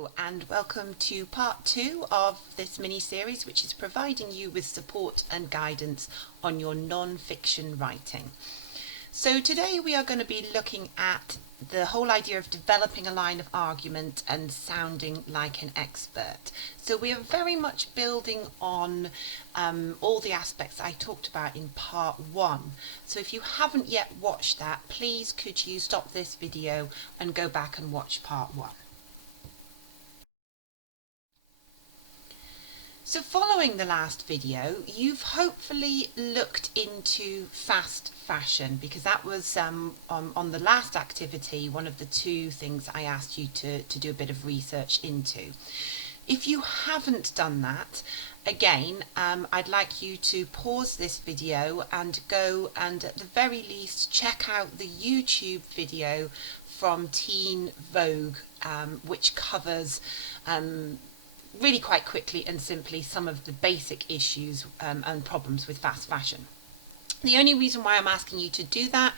Hello and welcome to part 2 of this mini-series, which is providing you with support and guidance on your non-fiction writing. So today we are going to be looking at the whole idea of developing a line of argument and sounding like an expert. So we are very much building on all the aspects I talked about in part 1. So if you haven't yet watched that, please could you stop this video and go back and watch part 1. So following the last video, you've hopefully looked into fast fashion, because that was on the last activity one of the 2 things I asked you to do a bit of research into. If you haven't done that, again, I'd like you to pause this video and go and at the very least check out the YouTube video from Teen Vogue, which covers really quite quickly and simply some of the basic issues and problems with fast fashion. The only reason why I'm asking you to do that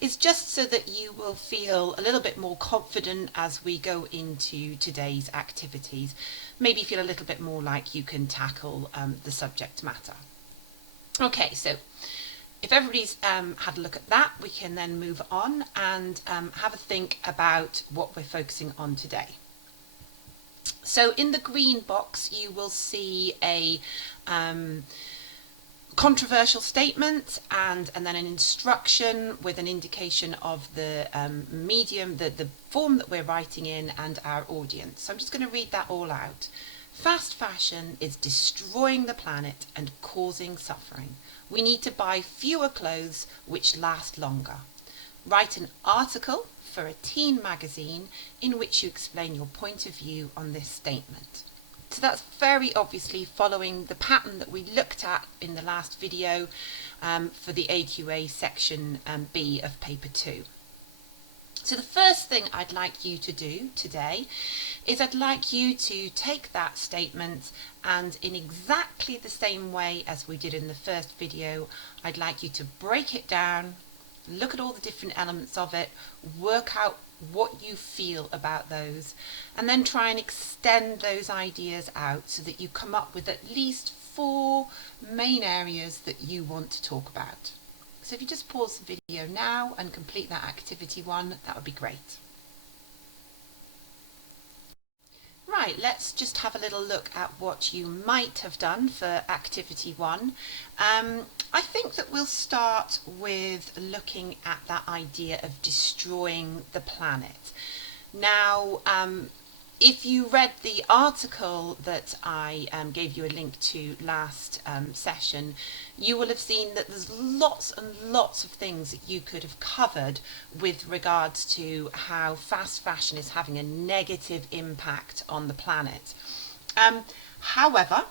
is just so that you will feel a little bit more confident as we go into today's activities. Maybe feel a little bit more like you can tackle the subject matter. Okay, so if everybody's had a look at that, we can then move on and have a think about what we're focusing on today. So in the green box you will see a controversial statement and then an instruction with an indication of the medium, the form that we're writing in and our audience. So I'm just going to read that all out. Fast fashion is destroying the planet and causing suffering. We need to buy fewer clothes which last longer. Write an article for a teen magazine in which you explain your point of view on this statement. So that's very obviously following the pattern that we looked at in the last video for the AQA section B of paper 2. So the first thing I'd like you to do today is I'd like you to take that statement and in exactly the same way as we did in the first video, I'd like you to break it down, look at all the different elements of it, work out what you feel about those, and then try and extend those ideas out so that you come up with at least 4 main areas that you want to talk about. So if you just pause the video now and complete that activity 1, that would be great. Right, let's just have a little look at what you might have done for activity 1. I think that we'll start with looking at that idea of destroying the planet. Now, if you read the article that I gave you a link to last session, you will have seen that there's lots and lots of things that you could have covered with regards to how fast fashion is having a negative impact on the planet. However,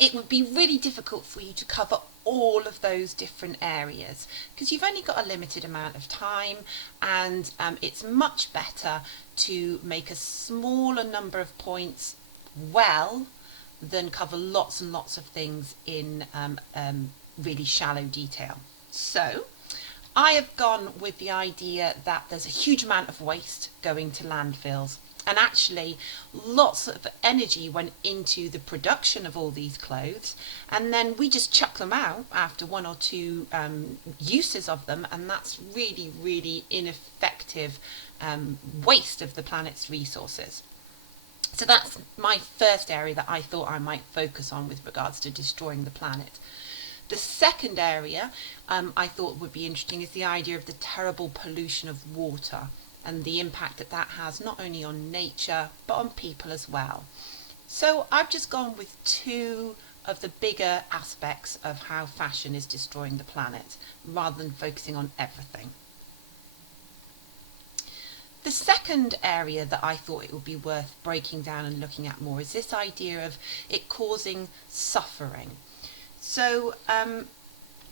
it would be really difficult for you to cover all of those different areas because you've only got a limited amount of time, and it's much better to make a smaller number of points well than cover lots and lots of things in really shallow detail. So I have gone with the idea that there's a huge amount of waste going to landfills, and actually lots of energy went into the production of all these clothes, and then we just chuck them out after 1 or 2 uses of them, and that's really, really ineffective waste of the planet's resources. So that's my first area that I thought I might focus on with regards to destroying the planet. The second area I thought would be interesting is the idea of the terrible pollution of water and the impact that that has not only on nature but on people as well. So I've just gone with 2 of the bigger aspects of how fashion is destroying the planet rather than focusing on everything. The second area that I thought it would be worth breaking down and looking at more is this idea of it causing suffering. So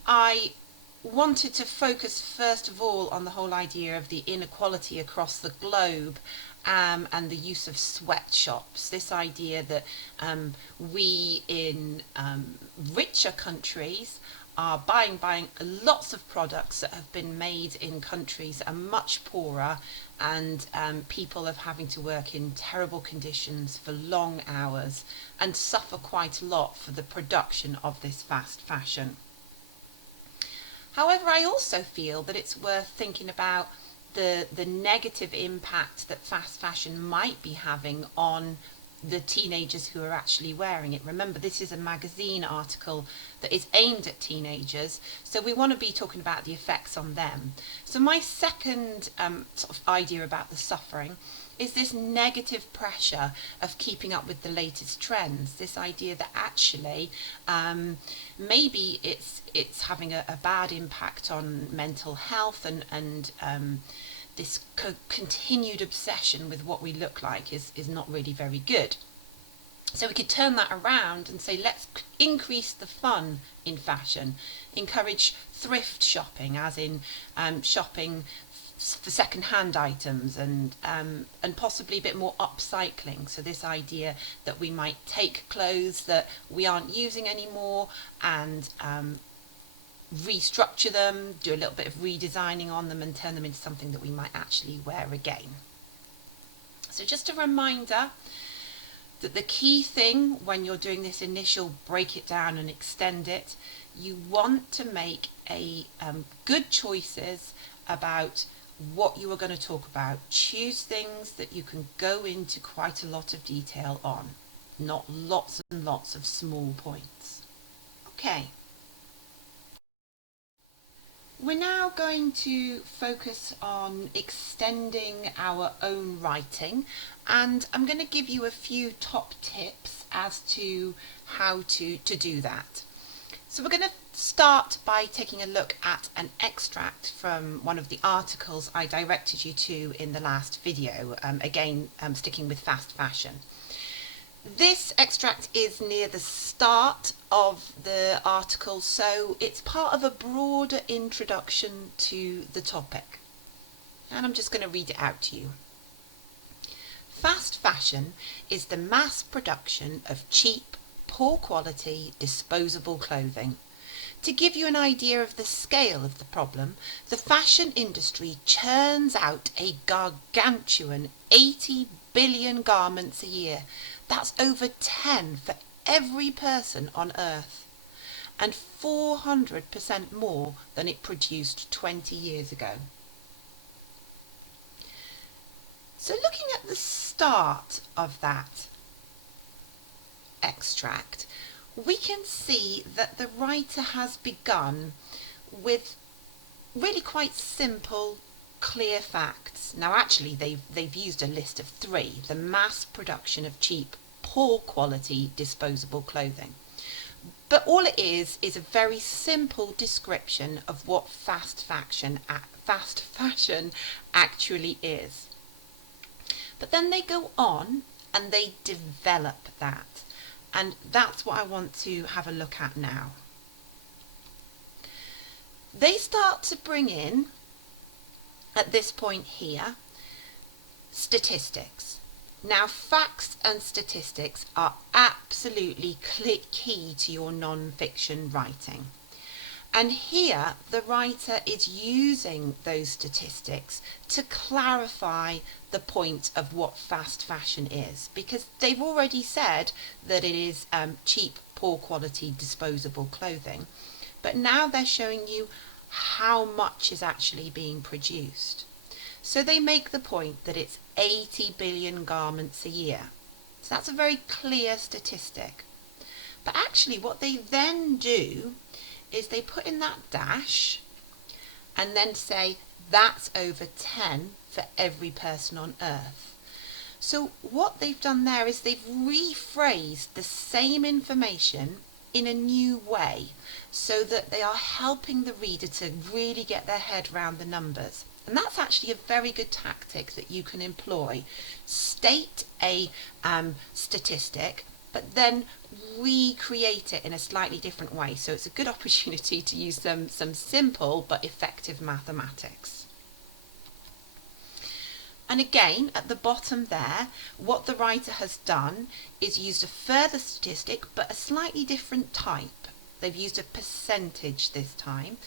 I wanted to focus first of all on the whole idea of the inequality across the globe and the use of sweatshops. This idea that we in richer countries are buying lots of products that have been made in countries that are much poorer, and people are having to work in terrible conditions for long hours and suffer quite a lot for the production of this fast fashion. However, I also feel that it's worth thinking about the negative impact that fast fashion might be having on the teenagers who are actually wearing it. Remember, this is a magazine article that is aimed at teenagers, so we want to be talking about the effects on them. So my second sort of idea about the suffering is this negative pressure of keeping up with the latest trends, this idea that actually maybe it's having a bad impact on mental health, and this continued obsession with what we look like is not really very good. So we could turn that around and say, let's increase the fun in fashion, encourage thrift shopping, as in shopping for second-hand items, and possibly a bit more upcycling. So this idea that we might take clothes that we aren't using anymore and restructure them, do a little bit of redesigning on them, and turn them into something that we might actually wear again. So just a reminder that the key thing when you're doing this initial break it down and extend it, you want to make good choices about what you are going to talk about. Choose things that you can go into quite a lot of detail on, not lots and lots of small points. Okay. We're now going to focus on extending our own writing, and I'm going to give you a few top tips as to how to do that. So we're going to start by taking a look at an extract from one of the articles I directed you to in the last video, again sticking with fast fashion. This extract is near the start of the article, so it's part of a broader introduction to the topic. And I'm just going to read it out to you. Fast fashion is the mass production of cheap, poor quality, disposable clothing. To give you an idea of the scale of the problem, the fashion industry churns out a gargantuan 80 billion garments a year. That's over 10 for every person on Earth, and 400% more than it produced 20 years ago. So looking at the start of that extract, we can see that the writer has begun with really quite simple, clear facts. Now actually they've used a list of 3: the mass production of cheap, poor quality, disposable clothing. But all it is a very simple description of what fast fashion actually is. But then they go on and they develop that, and that's what I want to have a look at now. They start to bring in, at this point here, statistics. Now, facts and statistics are absolutely key to your non-fiction writing. And here the writer is using those statistics to clarify the point of what fast fashion is, because they've already said that it is cheap, poor quality, disposable clothing. But now they're showing you how much is actually being produced. So they make the point that it's 80 billion garments a year. So that's a very clear statistic. But actually what they then do is they put in that dash and then say that's over 10 for every person on Earth. So what they've done there is they've rephrased the same information in a new way, so that they are helping the reader to really get their head around the numbers. And that's actually a very good tactic that you can employ. State a statistic, but then recreate it in a slightly different way. So it's a good opportunity to use some simple but effective mathematics. And again, at the bottom there, what the writer has done is used a further statistic, but a slightly different type. They've used a percentage this time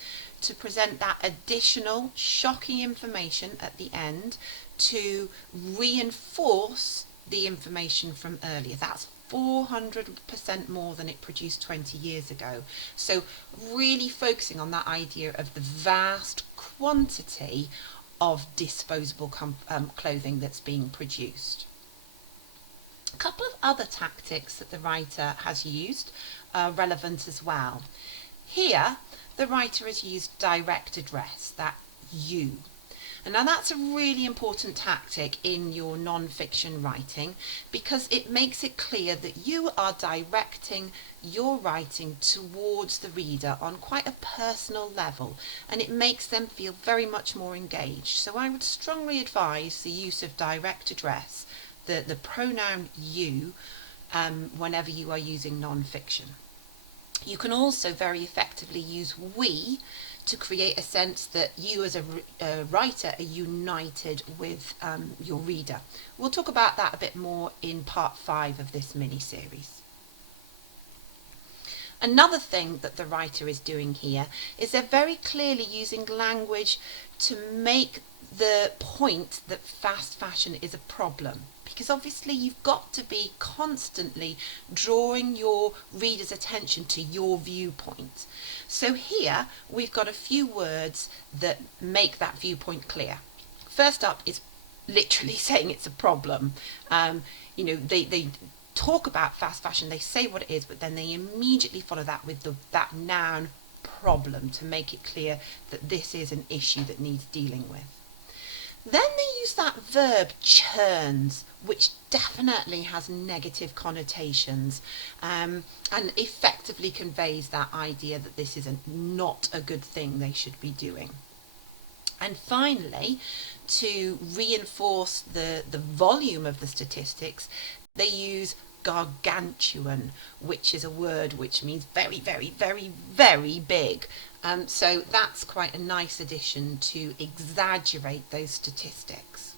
to present that additional shocking information at the end to reinforce the information from earlier. That's 400% more than it produced 20 years ago. So really focusing on that idea of the vast quantity of disposable clothing that's being produced. A couple of other tactics that the writer has used are relevant as well. Here, the writer has used direct address, that you. And now that's a really important tactic in your non-fiction writing because it makes it clear that you are directing your writing towards the reader on quite a personal level, and it makes them feel very much more engaged. So I would strongly advise the use of direct address, the pronoun you, whenever you are using non-fiction. You can also very effectively use we to create a sense that you as a writer are united with your reader. We'll talk about that a bit more in part 5 of this mini-series. Another thing that the writer is doing here is they're very clearly using language to make the point that fast fashion is a problem. Because obviously you've got to be constantly drawing your reader's attention to your viewpoint. So here we've got a few words that make that viewpoint clear. First up is literally saying it's a problem. They talk about fast fashion, they say what it is, but then they immediately follow that with that noun problem to make it clear that this is an issue that needs dealing with. Then they use that verb churns, which definitely has negative connotations and effectively conveys that idea that this is not a good thing they should be doing. And finally, to reinforce the volume of the statistics, they use gargantuan, which is a word which means very, very, very, very big. So that's quite a nice addition to exaggerate those statistics.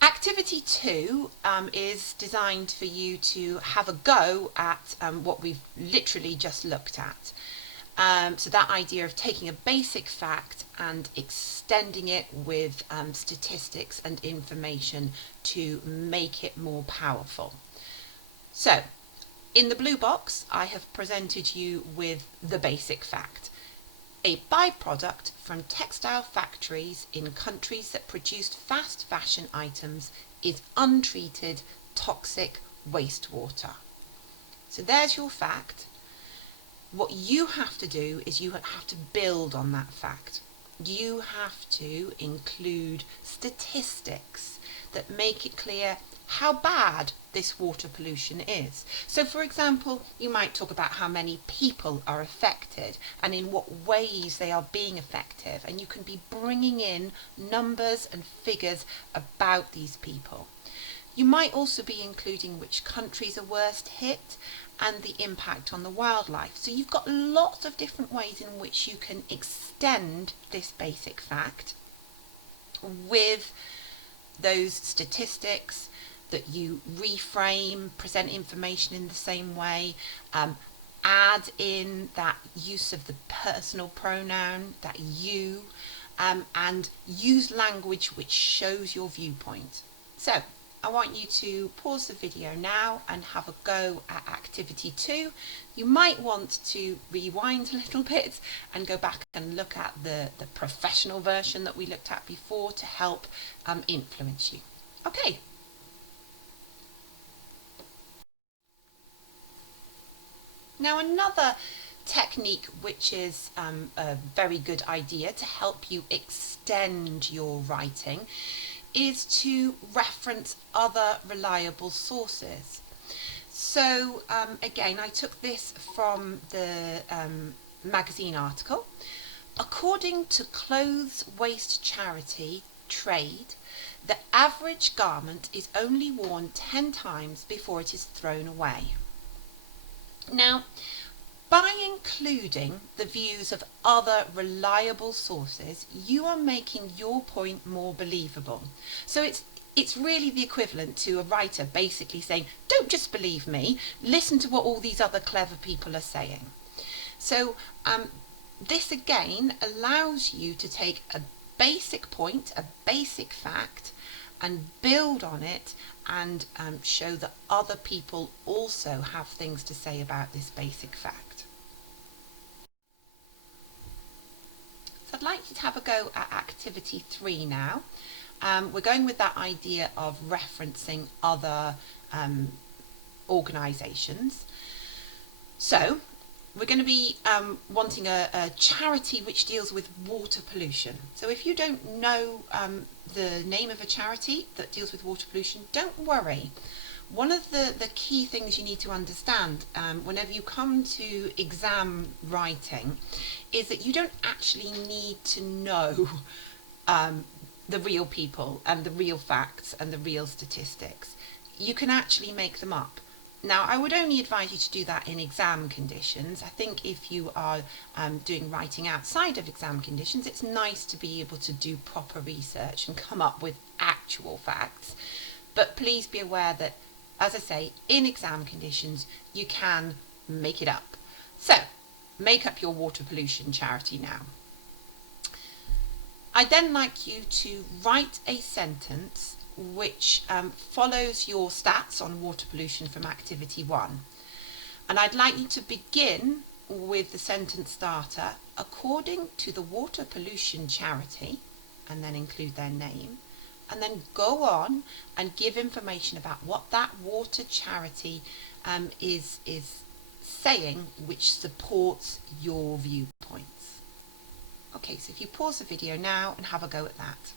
Activity 2 is designed for you to have a go at what we've literally just looked at. So that idea of taking a basic fact and extending it with statistics and information to make it more powerful. So in the blue box, I have presented you with the basic fact. A byproduct from textile factories in countries that produced fast fashion items is untreated toxic wastewater. So there's your fact. What you have to do is you have to build on that fact. You have to include statistics that make it clear how bad this water pollution is. So for example, you might talk about how many people are affected and in what ways they are being effective, and you can be bringing in numbers and figures about these people. You might also be including which countries are worst hit and the impact on the wildlife. So you've got lots of different ways in which you can extend this basic fact with those statistics, that you reframe, present information in the same way, add in that use of the personal pronoun, that you, and use language which shows your viewpoint. So I want you to pause the video now and have a go at activity 2. You might want to rewind a little bit and go back and look at the professional version that we looked at before to help influence you. Okay. Now another technique which is a very good idea to help you extend your writing is to reference other reliable sources. So again, I took this from the magazine article. According to Clothes Waste Charity Trade, the average garment is only worn 10 times before it is thrown away. Now, by including the views of other reliable sources, you are making your point more believable. So it's it's really the equivalent to a writer basically saying, don't just believe me, listen to what all these other clever people are saying. So this again allows you to take a basic point, a basic fact, and build on it and show that other people also have things to say about this basic fact. So I'd like you to have a go at activity 3 now. We're going with that idea of referencing other organisations. So we're going to be wanting a charity which deals with water pollution. So if you don't know the name of a charity that deals with water pollution, don't worry. One of the key things you need to understand whenever you come to exam writing is that you don't actually need to know the real people and the real facts and the real statistics. You can actually make them up. Now, I would only advise you to do that in exam conditions. I think if you are doing writing outside of exam conditions, it's nice to be able to do proper research and come up with actual facts. But please be aware that, as I say, in exam conditions, you can make it up. So, make up your water pollution charity now. I'd then like you to write a sentence which follows your stats on water pollution from activity 1. And I'd like you to begin with the sentence starter, according to the water pollution charity, and then include their name, and then go on and give information about what that water charity is saying, which supports your viewpoints. Okay, so if you pause the video now and have a go at that.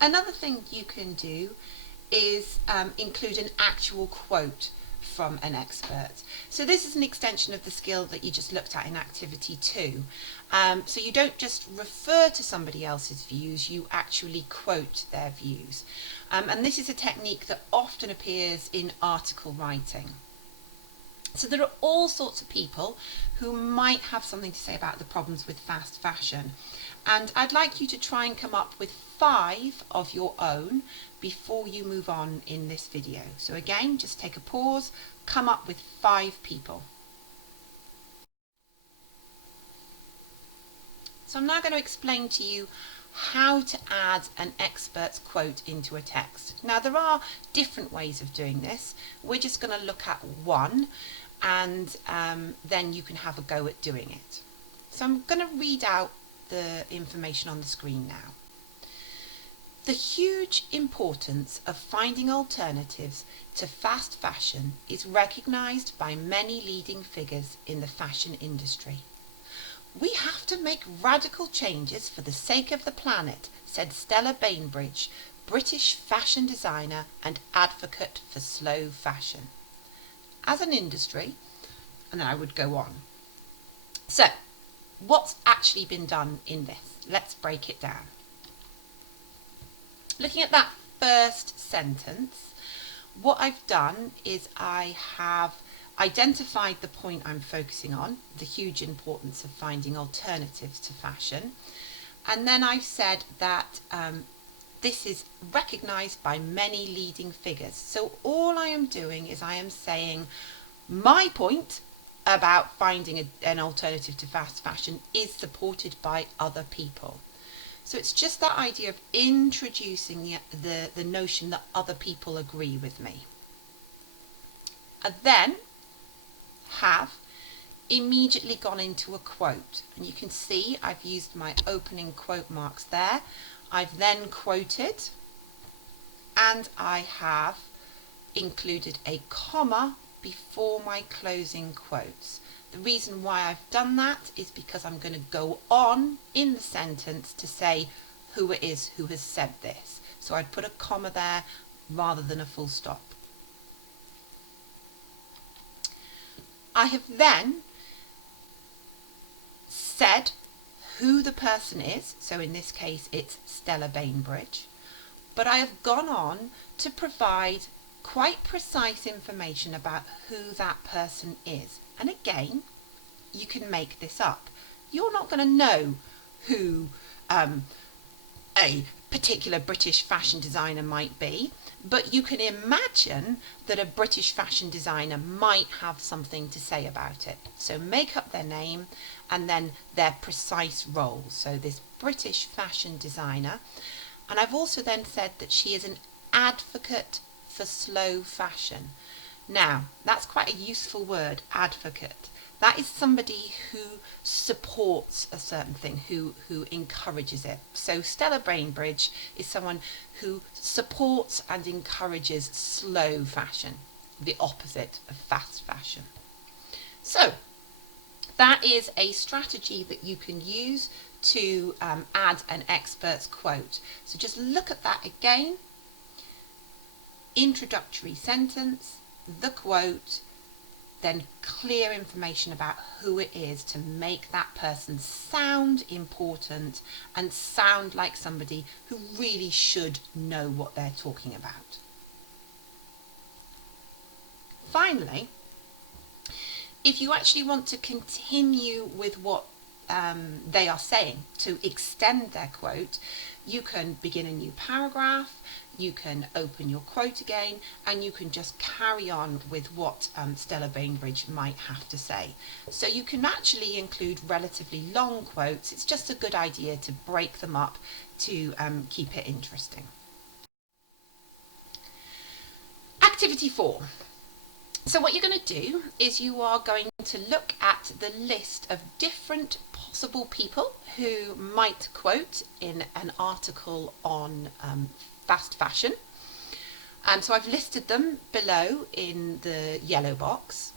Another thing you can do is include an actual quote from an expert. So this is an extension of the skill that you just looked at in activity 2. So you don't just refer to somebody else's views, you actually quote their views. And this is a technique that often appears in article writing. So there are all sorts of people who might have something to say about the problems with fast fashion. And I'd like you to try and come up with 5 of your own before you move on in this video. So again, just take a pause, come up with 5 people. So I'm now going to explain to you how to add an expert's quote into a text. Now there are different ways of doing this. We're just going to look at one and then you can have a go at doing it. So I'm going to read out the information on the screen now. The huge importance of finding alternatives to fast fashion is recognised by many leading figures in the fashion industry. We have to make radical changes for the sake of the planet, said Stella Bainbridge, British fashion designer and advocate for slow fashion. As an industry, and then I would go on. So, what's actually been done in this? Let's break it down. Looking at that first sentence, what I've done is I have identified the point I'm focusing on, the huge importance of finding alternatives to fashion, and then I've said that this is recognised by many leading figures. So all I am doing is I am saying my point about finding an alternative to fast fashion is supported by other people. So it's just that idea of introducing the notion that other people agree with me. I then have immediately gone into a quote, and you can see I've used my opening quote marks there. I've then quoted and I have included a comma before my closing quotes. The reason why I've done that is because I'm going to go on in the sentence to say who it is who has said this. So I'd put a comma there rather than a full stop. I have then said who the person is, so in this case it's Stella Bainbridge, but I have gone on to provide quite precise information about who that person is. And again, you can make this up. You're not going to know who a particular British fashion designer might be, but you can imagine that a British fashion designer might have something to say about it. So make up their name and then their precise role. So this British fashion designer, and I've also then said that she is an advocate for slow fashion. Now, that's quite a useful word, advocate. That is somebody who supports a certain thing, who encourages it. So Stella Bainbridge is someone who supports and encourages slow fashion, the opposite of fast fashion. So that is a strategy that you can use to add an expert's quote. So just look at that again. Introductory sentence, the quote, then clear information about who it is to make that person sound important and sound like somebody who really should know what they're talking about. Finally, if you actually want to continue with what they are saying, to extend their quote, you can begin a new paragraph, you can open your quote again, and you can just carry on with what Stella Bainbridge might have to say. So you can actually include relatively long quotes. It's just a good idea to break them up to keep it interesting. Activity 4. So what you're going to do is you are going to look at the list of different possible people who might quote in an article on fast fashion. So I've listed them below in the yellow box.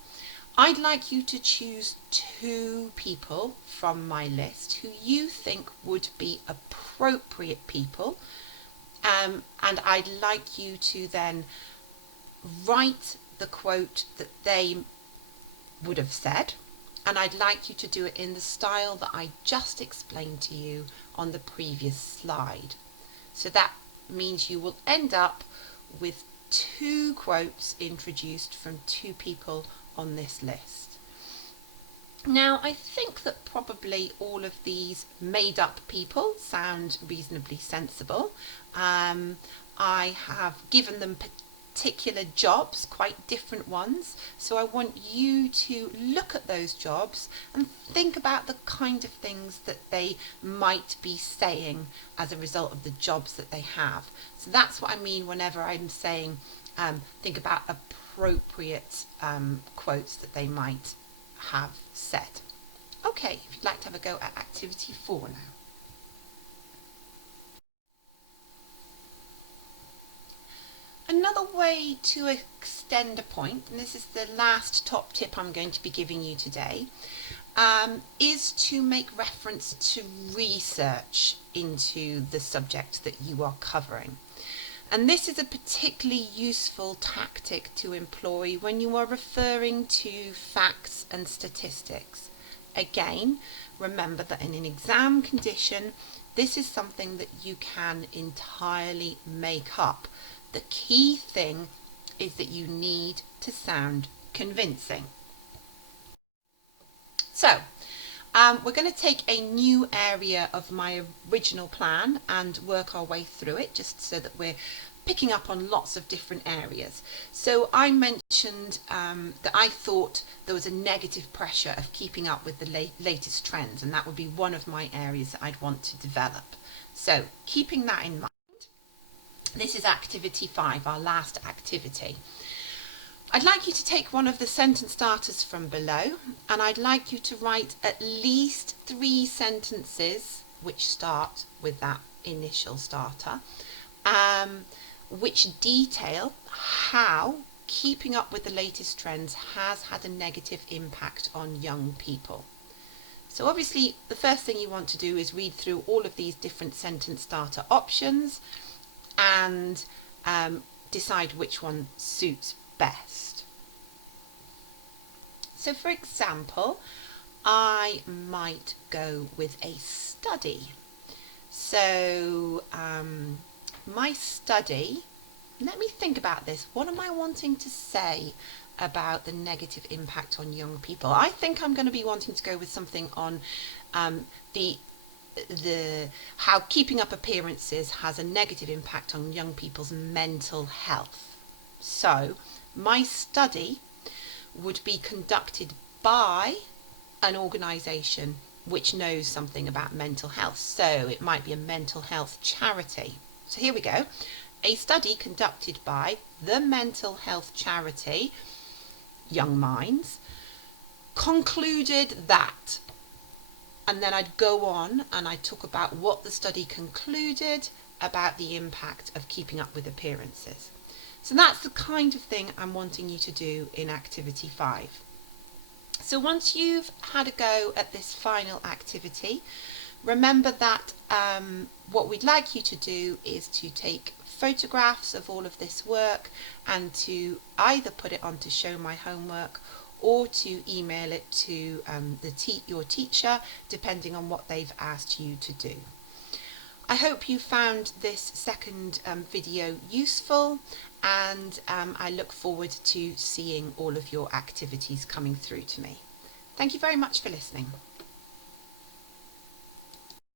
I'd like you to choose 2 people from my list who you think would be appropriate people, and I'd like you to then write the quote that they would have said, and I'd like you to do it in the style that I just explained to you on the previous slide. So that means you will end up with 2 quotes introduced from 2 people on this list. Now, I think that probably all of these made up people sound reasonably sensible. I have given them particular jobs, quite different ones, so I want you to look at those jobs and think about the kind of things that they might be saying as a result of the jobs that they have. So that's what I mean whenever I'm saying think about appropriate quotes that they might have said. Okay, if you'd like to have a go at activity 4 now. Another way to extend a point, and this is the last top tip I'm going to be giving you today, is to make reference to research into the subject that you are covering. And this is a particularly useful tactic to employ when you are referring to facts and statistics. Again, remember that in an exam condition, this is something that you can entirely make up. The key thing is that you need to sound convincing. So, we're going to take a new area of my original plan and work our way through it, just so that we're picking up on lots of different areas. So I mentioned that I thought there was a negative pressure of keeping up with the latest trends, and that would be one of my areas that I'd want to develop. So keeping that in mind, this is activity 5, our last activity. I'd like you to take one of the sentence starters from below, and I'd like you to write at least 3 sentences which start with that initial starter, which detail how keeping up with the latest trends has had a negative impact on young people. So obviously the first thing you want to do is read through all of these different sentence starter options and decide which one suits best. So for example, I might go with a study. So my study, let me think about this. What am I wanting to say about the negative impact on young people? I think I'm going to be wanting to go with something on the how keeping up appearances has a negative impact on young people's mental health. So my study would be conducted by an organisation which knows something about mental health. So it might be a mental health charity. So here we go. A study conducted by the mental health charity, Young Minds, concluded that. And then I'd go on and I'd talk about what the study concluded about the impact of keeping up with appearances. So that's the kind of thing I'm wanting you to do in activity 5. So once you've had a go at this final activity, remember that what we'd like you to do is to take photographs of all of this work and to either put it onto Show My Homework or to email it to your teacher, depending on what they've asked you to do. I hope you found this second video useful, and I look forward to seeing all of your activities coming through to me. Thank you very much for listening.